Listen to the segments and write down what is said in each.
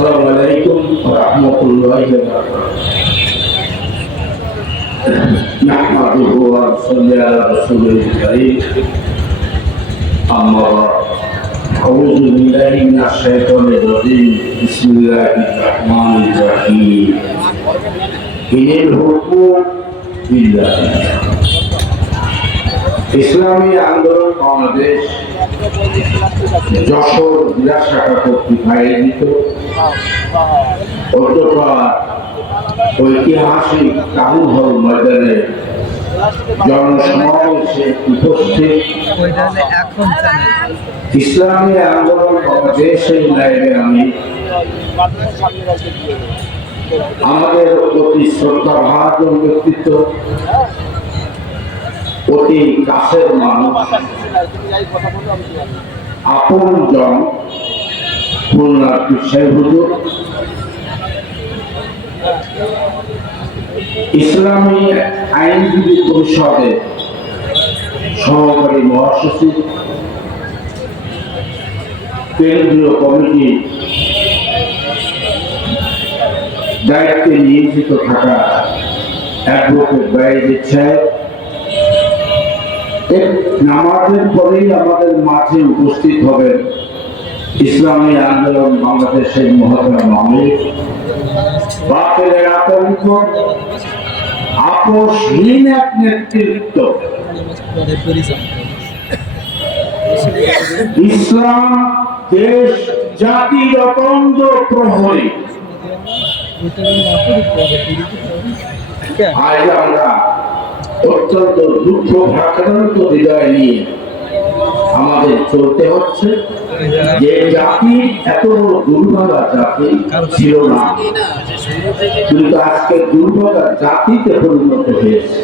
السلام عليكم ورحمة الله وبركاته نحمده ونصلي على رسوله الكريم أما بعد أعوذ بالله من الشيطان الرجيم بسم الله الرحمن الرحيم إن الحكم لله ইসলামী আন্দোলন বাংলাদেশ যশোর বিরাট শাখা কর্তৃক আয়োজিত অধ্যকার ঐতিহাসিক টাউন হল ময়দানে জনসমাবেশে উপস্থিত ইসলামী আন্দোলন বাংলাদেশের লাইনে আমি আমাদের অতি শ্রদ্ধা ভাজন ব্যক্তিত্ব অতি কাছের মানুষ। আপন জন, খুলনার পিসাই হুজুর। ইসলামী আইনজীবী পরিষদের সহকারী মহাসচিব, কেন্দ্রীয় কমিটি, দায়িত্বে নিয়োজিত থাকা অ্যাডভোকেট বাইজিৎ সাহেব নামাজের পরেই আমাদের মাঝে উপস্থিত হবেন। ইসলামী আন্দোলন বাংলাদেশের মহাত্মা মামিক বাতিলের আতঙ্ক আপোষহীন এক নেতৃত্ব। ইসলাম, দেশ, জাতি, রতন্দ, প্রহরী। আজ আমরা অত্যন্ত দুঃখ ভাক্রান্ত হৃদয় নিয়ে আমাদের চলতে হচ্ছে। যে জাতি এত দুর্ভাগা জাতি ছিল না। কিন্তু আজকে দুর্ভাগা জাতিতে পরিণত হয়েছে।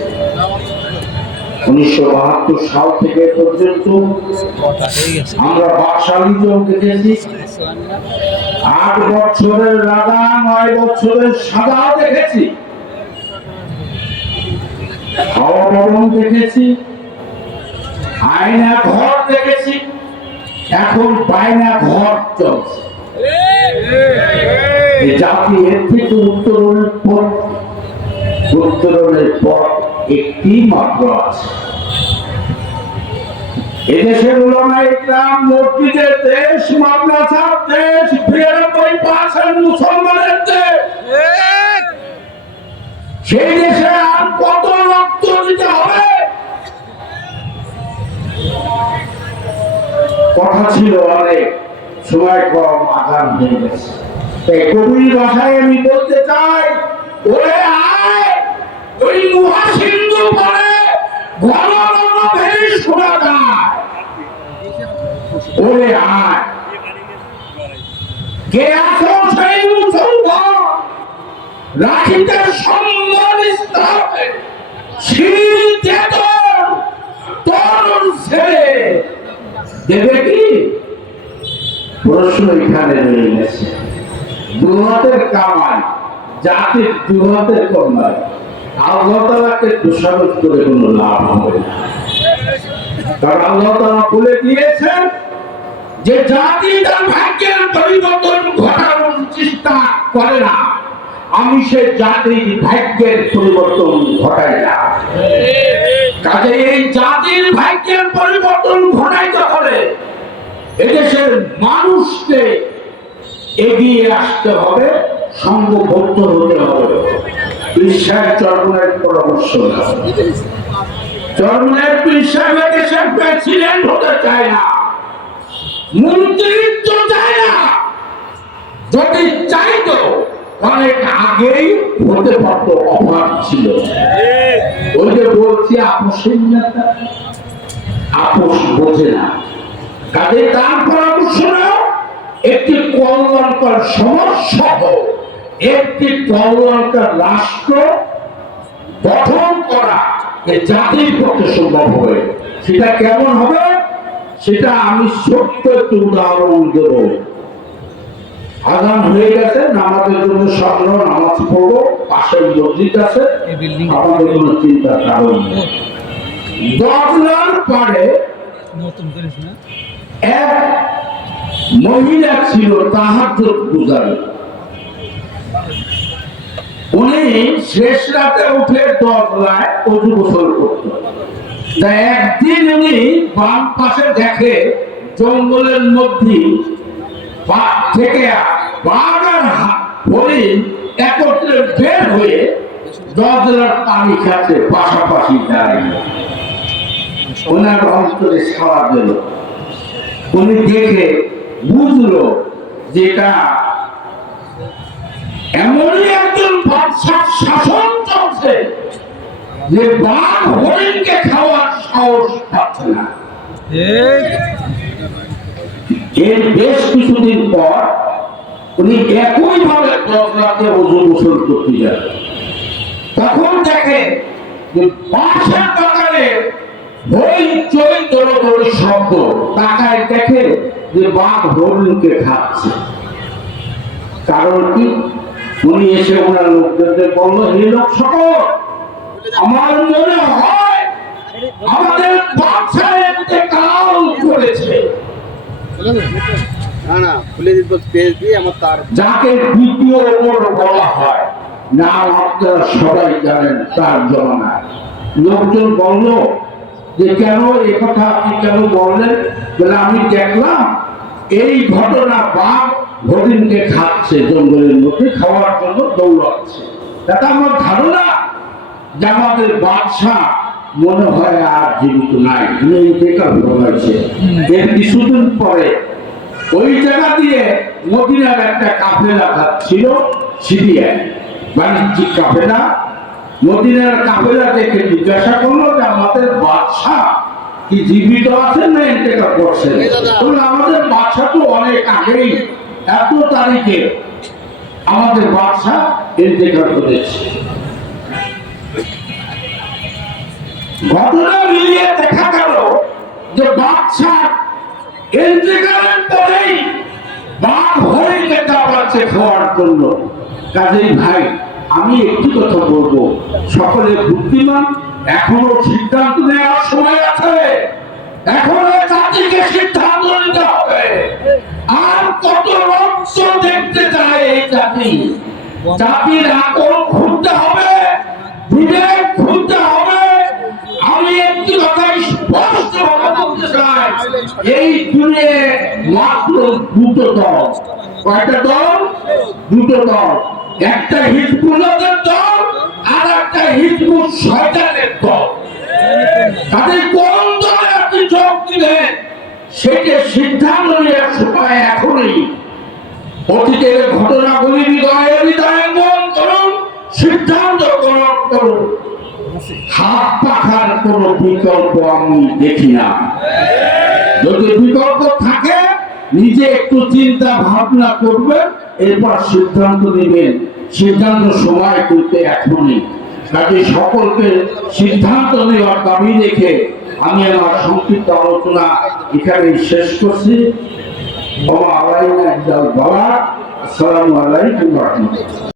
উনিশশো বাহাত্তর সাল থেকে পর্যন্ত আমরা বাকশালীজন দেখেছি। আট বছরের রাজা, নয় বছরের সাদা দেখেছি। ভবন দেখেছি আয়না ঘর দেখেছি, এখন ঘর চলছে। জাতি এর থেকে উত্তরণের উত্তরণের একটি মাত্র আছে। এদেশের দেশ মুসলমানের দেশ। সেই কথা ছিল অনেক, সময় কম, আগাম হয়ে গেছে। তাই কবির ভাষায় আমি বলতে চাই, ওরে আয়! ওই মহাসিন্ধু পরে ঘন শোনা যায়। ওরে আয়! কে আছো সেই রাখিতে সম্মান স্থাপে দেবে কি? প্রশ্ন এখানে রয়ে গেছে। দুহাতের কামাই দুহাতের কমাই আল্লাহ তালাকে দোষারোপ করে লাভ হবে না। কারণ আল্লাহ তালা বলে দিয়েছেন যে জাতি তার ভাগ্যের পরিবর্তন ঘটানোর চেষ্টা করে না। আমি সে জাতির ভাগ্যের পরিবর্তন ঘটাই না। কাজে এই জাতির ভাগ্যের পরিবর্তন ঘটাইতে হলে এদেশের মানুষকে এগিয়ে আসতে হবে সংঘবদ্ধ হতে হবে। ঈশ্বর চরমের পরামর্শ নেওয়া। চরমের ঈশ্বর দেশের প্রেসিডেন্ট হতে চায় না মন্ত্রিত্ব চায় না। যদি চাইতো অনেক আগেই হতে পারতো অভাব ছিল। ওই যে বলছি আপোষের নেতা। আপোষ বোঝে না। কাজে তার পরামর্শ নাও একটি কল্যাণকর সমাজ সহ একটি কল্যাণকর রাষ্ট্র গঠন করা জাতির পক্ষে সম্ভব হবে। সেটা কেমন হবে? সেটা আমি ছোট্ট একটু উদাহরণ দেব। আগাম হয়ে গেছে নামাজের জন্য সামনে নামাজ পড়ব পাশের মসজিদ আছে। আমাদের কোনো চিন্তার কারণ নেই। পারে এক মহিলা ছিল তাহার উনি শেষ রাতে উঠে দশলায় অজু গোসল করত তা একদিন উনি বাম পাশে দেখে জঙ্গলের মধ্যে থেকে হরিণ একত্রে বের হয়ে দশলার পানি খাচ্ছে পাশাপাশি দাঁড়িয়ে। ওনার অন্তরে সাড়া দিল উনি দেখে বুঝলো যেটা এমনই একজন বাদশার শাসন চলছে যে বাঘ হরিণকে খাওয়ার সাহস পাচ্ছে না। এর বেশ কিছুদিন পর উনি একই ভাবে দশরাতে ওজন গোসল করতে যান। তখন দেখে যে বাঁশের বাগানে শব্দ তাকায় দেখে যে বাঘ হরিণকে খাচ্ছে। কারণ কি? উনি এসে ওনার লোকদেরকে বলল হে লোক সকল আমার মনে হয় আমাদের কাল করেছে। না না খুলে দিত পেজ দিয়ে আমার তার যাকে দ্বিতীয় ওমর বলা হয় নাম আপনারা সবাই জানেন তার জমানায়। লোকজন বলল যে কেন এ কথা আপনি কেন বললেন? বলে আমি দেখলাম এই ঘটনা বাঘ হরিণকে খাচ্ছে, জঙ্গলের মধ্যে খাওয়ার জন্য দৌড়াচ্ছে। এটা আমার ধারণা যে আমাদের বাদশাহ মনে হয় আর জীবিত নাই। নেই বেকার হয়েছে এর কিছুদিন পরে ওই জায়গা দিয়ে মদিনার একটা কাফেলা ছিল, সিরিয়ায়, বাণিজ্যিক কাফেলা। মদিনার কাফেলা দেখে জিজ্ঞাসা করল যে আমাদের বাদশাহ কি জীবিত আছেন না ইন্তেকাল করছেন? আমাদের বাদশাহ তো অনেক আগেই এত তারিখে আমাদের বাদশাহ ইন্তেকাল করেছে। ঘটনা মিলিয়ে দেখা গেল যে বাচ্চা ইন্তেকালের পরেই বাঘ হরিণকে দাবাচ্ছে খাওয়ার জন্য। কাজেই ভাই আমি একটি কথা বলব। সকলে বুদ্ধিমান, এখনও সিদ্ধান্ত নেওয়ার সময় আছে। এখনও সিদ্ধান্ত নিতে হবে। আর কত রক্ত দেখতে চায় এই হবে, বিবেক খুঁজতে হবে। আমি একটি কথা স্পষ্ট ভাবে বলতে চাই, এই দুনিয়ে মাত্র দুটো দল। কয়টা দল? দুটো দল। একটা হিজবুল্লাদের দল আর একটা হিজবুল শয়তানের দল। তাদের কোন দলে আপনি যোগ দিলেন সেটা সিদ্ধান্ত নেওয়ার সময় এখনই। অতীতের ঘটনাগুলি হৃদয়ে হৃদয়ে মন করুন, সিদ্ধান্ত গ্রহণ করুন। হাত পাখার কোন বিকল্প আমি দেখি না। যদি বিকল্প থাকে, নিজে একটু চিন্তা ভাবনা করবেন এরপর সিদ্ধান্ত নেবেন। সিদ্ধান্ত সময় করতে এখনই। কাজে সকলকে সিদ্ধান্ত নেওয়ার দাবি রেখে আমি আমার সংক্ষিপ্ত আলোচনা এখানে শেষ করছি। আসসালামু আলাইকুম রহমতুল্লাহ।